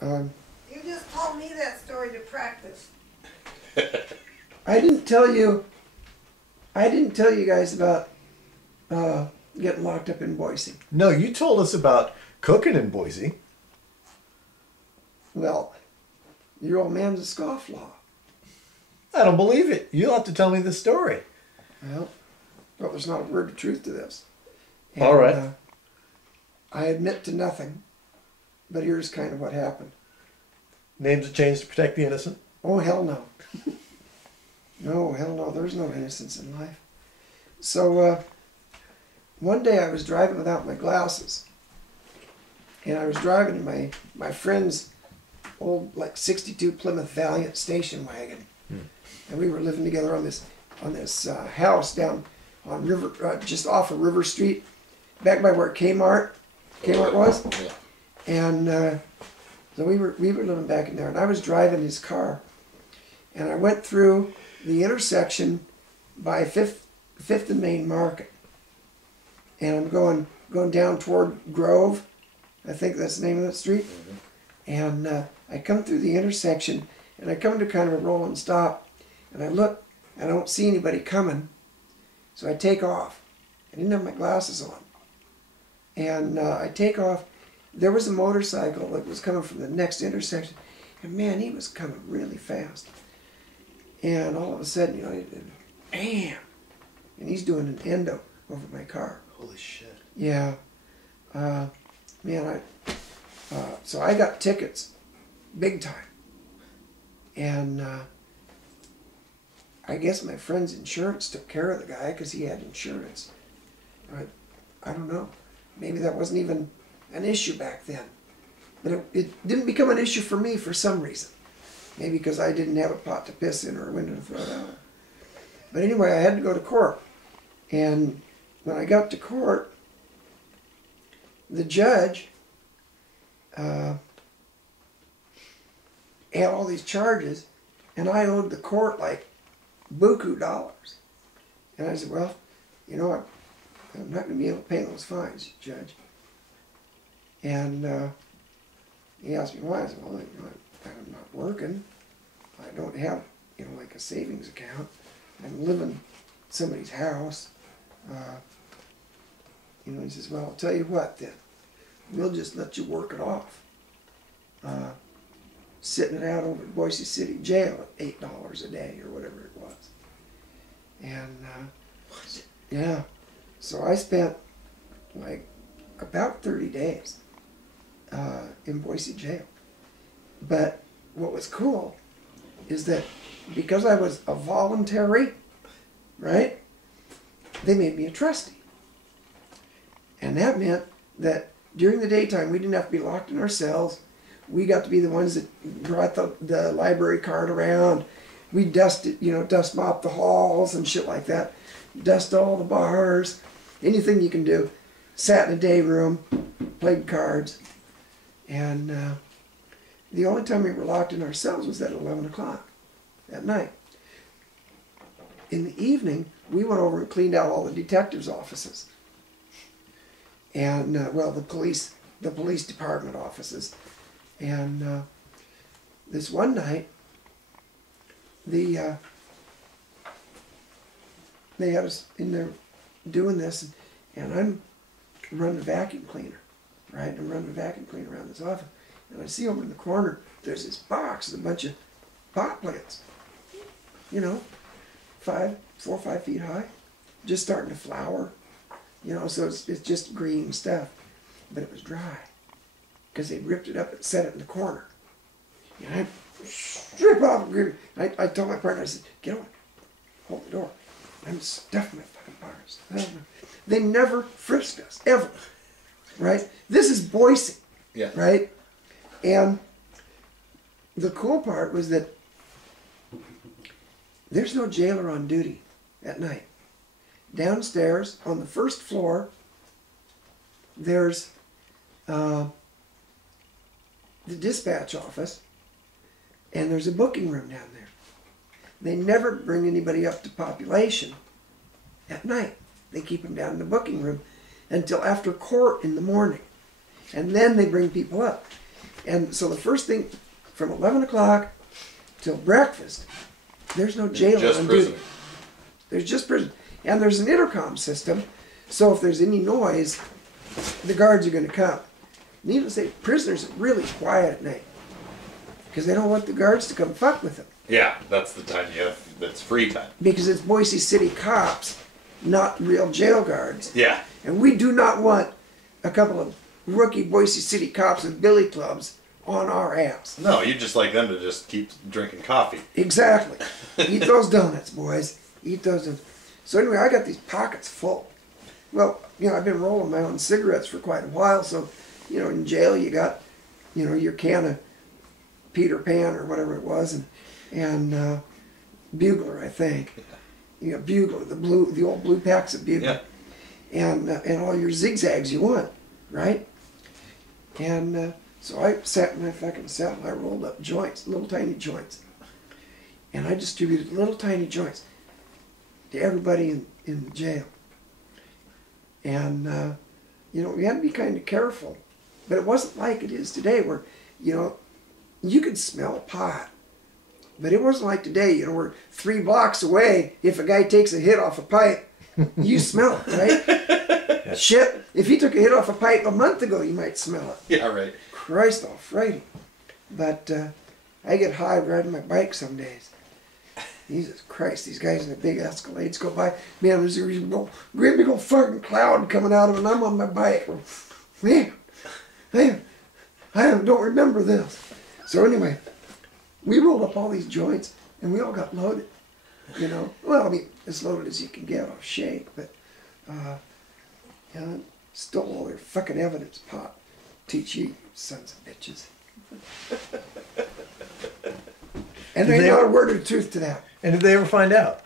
You just told me that story to practice. I didn't tell you guys about getting locked up in Boise. No, you told us about cooking in Boise. Well, your old man's a scofflaw. I don't believe it. You'll have to tell me the story. Well, there's not a word of truth to this. And, all right. I admit to nothing, but here's kind of what happened. Names are changed to protect the innocent? Oh, hell no. No, hell no. There's no innocence in life. So, one day I was driving without my glasses. And I was driving in my friend's old, like, 62 Plymouth Valiant station wagon. And we were living together on this house down on River, just off of River Street, back by where Kmart was. Yeah. And so we were living back in there, and I was driving his car, and I went through the intersection by Fifth and Main Market, and I'm going down toward Grove, I think that's the name of that street, and I come through the intersection, and I come to kind of a rolling stop, and I look, I don't see anybody coming, so I take off. I didn't have my glasses on, and I take off. There was a motorcycle that was coming from the next intersection, and man, he was coming really fast. And all of a sudden, you know, he did, bam! And he's doing an endo over my car. Holy shit. Yeah. Man, so I got tickets, big time. And I guess my friend's insurance took care of the guy because he had insurance. I don't know. Maybe that wasn't even an issue back then. But it didn't become an issue for me for some reason. Maybe because I didn't have a pot to piss in or a window to throw it out. But anyway, I had to go to court. And when I got to court, the judge had all these charges, and I owed the court like buku dollars. And I said, well, you know what? I'm not going to be able to pay those fines, Judge. And he asked me why. I said, well, you know, I'm not working. I don't have, you know, like a savings account. I'm living in somebody's house. You know, he says, well, I'll tell you what then. We'll just let you work it off. Sitting it out over at Boise City Jail at $8 a day or whatever it was. And, yeah. So I spent like about 30 days in Boise jail. But what was cool is that because I was a voluntary, right, they made me a trustee. And that meant that during the daytime we didn't have to be locked in our cells. We got to be the ones that brought the library cart around. We dusted, you know, dust mop the halls and shit like that. Dust all the bars, anything you can do. Sat in a day room, played cards. And the only time we were locked in our cells was at 11 o'clock at night. In the evening, we went over and cleaned out all the detectives' offices. And, well, the police department offices. And this one night, they had us in there doing this, and I'm running a vacuum cleaner, right? I'm running a vacuum cleaner around this office, and I see over in the corner, there's this box with a bunch of pot plants, you know, 4 or 5 feet high, just starting to flower, you know, so it's just green stuff, but it was dry, because they ripped it up and set it in the corner. And I strip off, I told my partner, I said, get on, hold the door. I'm stuffing my fucking bars. They never frisked us, ever, right? This is Boise, Yeah. right? And the cool part was that there's no jailer on duty at night. Downstairs on the first floor, there's the dispatch office, and there's a booking room down there. They never bring anybody up to population at night. They keep them down in the booking room until after court in the morning. And then they bring people up. And so the first thing, from 11 o'clock till breakfast, there's no jailer Just on prison. duty. There's just prison. And there's an intercom system, so if there's any noise, the guards are going to come. Needless to say, prisoners are really quiet at night because they don't want the guards to come fuck with them. Yeah, that's the time you have. That's free time. Because it's Boise City cops, not real jail guards. Yeah. And we do not want a couple of rookie Boise City cops with billy clubs on our ass. No, you just like them to just keep drinking coffee. Exactly. Eat those donuts, boys. Eat those donuts. So anyway, I got these pockets full. Well, you know, I've been rolling my own cigarettes for quite a while, so, you know, in jail you got, you know, your can of Peter Pan or whatever it was, and Bugler, I think. You got Bugler, the old blue packs of Bugler. Yeah. And all your zigzags you want, right? And so I sat in my fucking cell and I rolled up joints, little tiny joints. And I distributed little tiny joints to everybody in the jail. And, you know, we had to be kind of careful. But it wasn't like it is today where, you know, you could smell pot. But it wasn't like today, you know, we're 3 blocks away. If a guy takes a hit off a pipe, you smell it, right? Shit, if he took a hit off a pipe a month ago, you might smell it. Yeah, right. Christ almighty. But I get high riding my bike some days. Jesus Christ, these guys in the big Escalades go by. Man, there's a great big old fucking cloud coming out of it, and I'm on my bike. Man, I don't remember this. So anyway, we rolled up all these joints, and we all got loaded. You know, well, I mean, as loaded as you can get off shake, but, you know, stole all their fucking evidence, pot. Teach you sons of bitches. And there ain't not a word of truth to that. And did they ever find out?